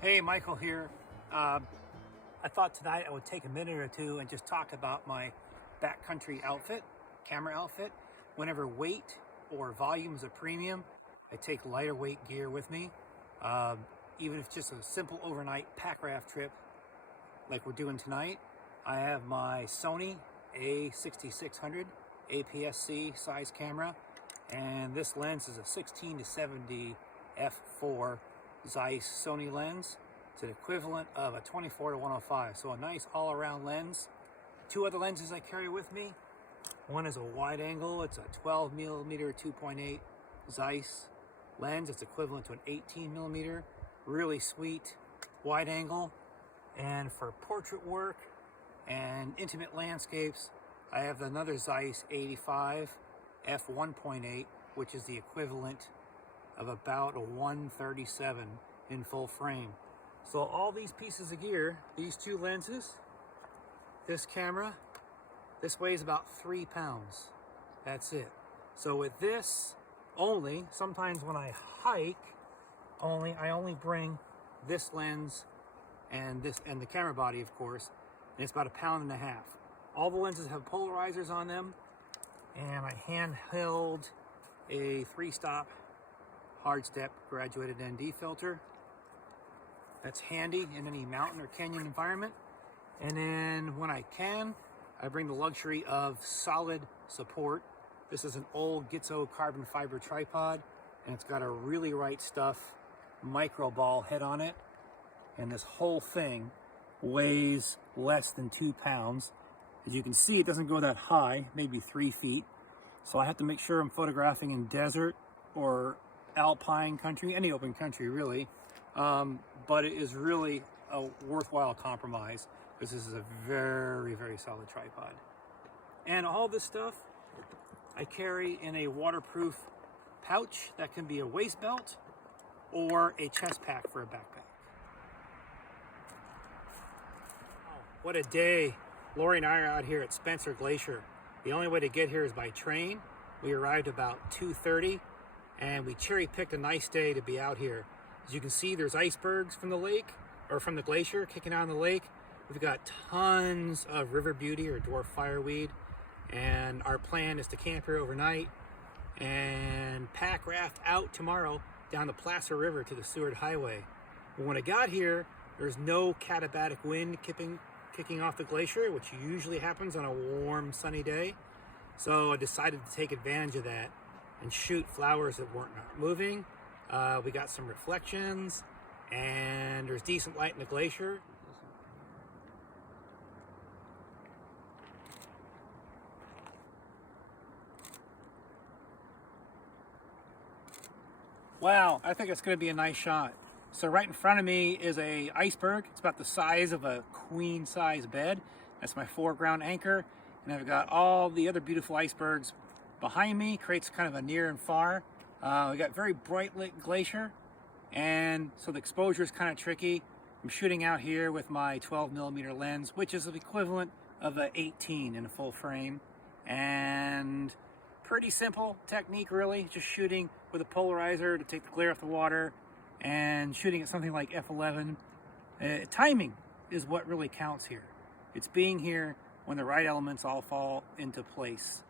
Hey, Michael here. I thought tonight I would take a minute or two and just talk about my backcountry outfit, camera outfit. Whenever weight or volume is a premium, I take lighter weight gear with me. Even if it's just a simple overnight pack raft trip like we're doing tonight, I have my Sony a6600 APS-C size camera, and this lens is a 16-70 f4 Zeiss Sony lens. It's an equivalent of a 24-105, so a nice all-around lens. Two other lenses I carry with me. One is a wide angle. It's a 12mm 2.8 Zeiss lens. It's equivalent to an 18mm. Really sweet wide angle. And for portrait work and intimate landscapes, I have another Zeiss 85 f1.8, which is the equivalent of about a 137 in full frame. So all these pieces of gear, these two lenses, this camera, this weighs about 3 pounds. That's it. So with this only, sometimes when I hike, I only bring this lens and the camera body, of course, and it's about 1.5 pounds. All the lenses have polarizers on them, and I handheld a 3-stop hard step graduated ND filter. That's handy in any mountain or canyon environment. And then when I can, I bring the luxury of solid support. This is an old Gitzo carbon fiber tripod, and it's got a Really Right Stuff micro ball head on it. And this whole thing weighs less than 2 pounds. As you can see, it doesn't go that high, maybe 3 feet. So I have to make sure I'm photographing in desert or alpine country, any open country really. But it is really a worthwhile compromise because this is a very, very solid tripod. And all this stuff I carry in a waterproof pouch that can be a waist belt or a chest pack for a backpack. What a day. Lauri and I are out here at Spencer Glacier. The only way to get here is by train. We arrived about 2:30 and we cherry-picked a nice day to be out here. As you can see, there's icebergs from the lake, or from the glacier, kicking out in the lake. We've got tons of river beauty or dwarf fireweed, and our plan is to camp here overnight and pack raft out tomorrow down the Placer River to the Seward Highway. But when I got here, there's no katabatic wind kicking off the glacier, which usually happens on a warm, sunny day. So I decided to take advantage of that and shoot flowers that weren't moving. We got some reflections, and there's decent light in the glacier. Wow, I think it's going to be a nice shot. So right in front of me is a iceberg. It's about the size of a queen size bed. That's my foreground anchor. And I've got all the other beautiful icebergs behind me. Creates kind of a near and far. We got very bright lit glacier, and so the exposure is kind of tricky. I'm shooting out here with my 12mm lens, which is the equivalent of an 18 in a full frame, and pretty simple technique really, just shooting with a polarizer to take the glare off the water and shooting at something like f11. Timing is what really counts here. It's being here when the right elements all fall into place.